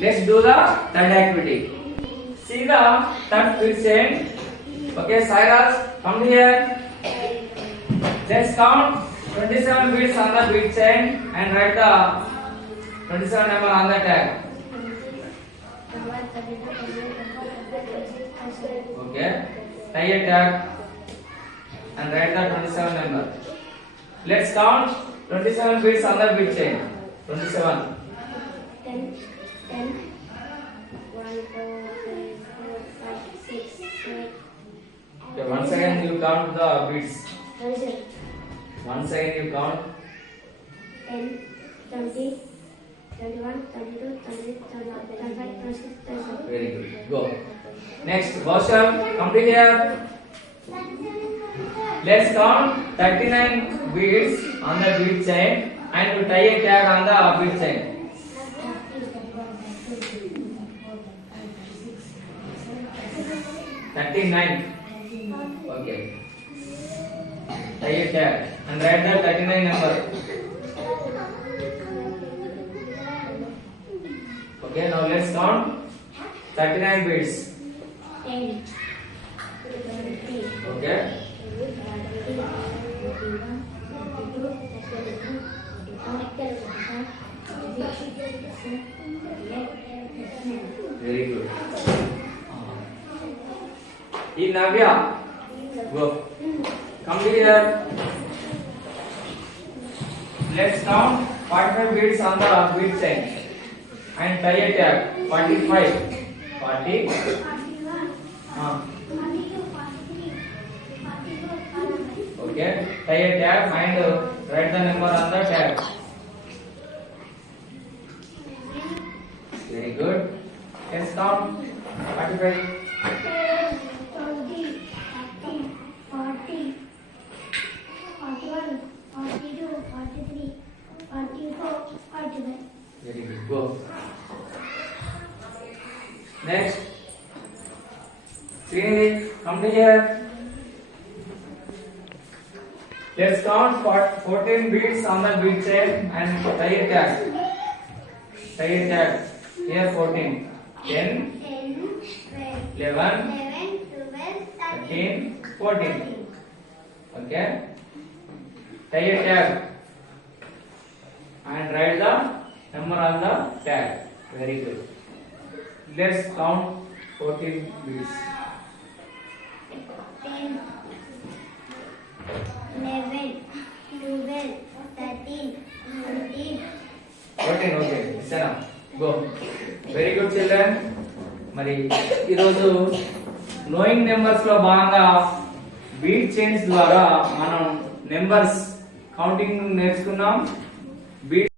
Let's do the third activity. See the third beat chain. Okay, Cyrus, come here. Let's count 27 beats on the beat chain and write the 27 number on the tag. Okay, tie a tag and write the 27 number. Let's count 27 beats on the beat chain. 27. 10, 1, 2, 3, 4, 5, 6, 7. Okay, once again you count the beats. 27. Once again you count. 10, 20, 21, 22, 23, 24, 25, 26, 27. Very good. Go. Next, Baushal, come to here. Let's count 39 beats on the beat chain and you tie a tag on the beat chain. 39. Okay. Tie a tag and write the 39 number. Okay, now let's count 39 beats. 10, 20, Okay. 21, Very good. In Navya, go. Come here. Let's count 45 beats on the beat chain and tie a tag. 45, 40. Okay, tie a tag and write the number on the tag. Very good. Let's count 45. 20, 30, 40, 41, 42, 43, 44, 45. Very good. Go. Next. Srini, come to here. Let's count 14 beats on the beat chain and tie a tag. Tie a tag. Here 14. 10, 11, 13, 14. Okay. Tie a tag and write the number on the tag. Very good. Let's count 14 beats. 10, 11, 12, 13, 14. 14. Okay. Listen up. Go. Very good children. మరి ఈరోజు knowing numbers లో భాగంగా beat chains ద్వారా మనం numbers counting నేర్చుకున్నాం. Beat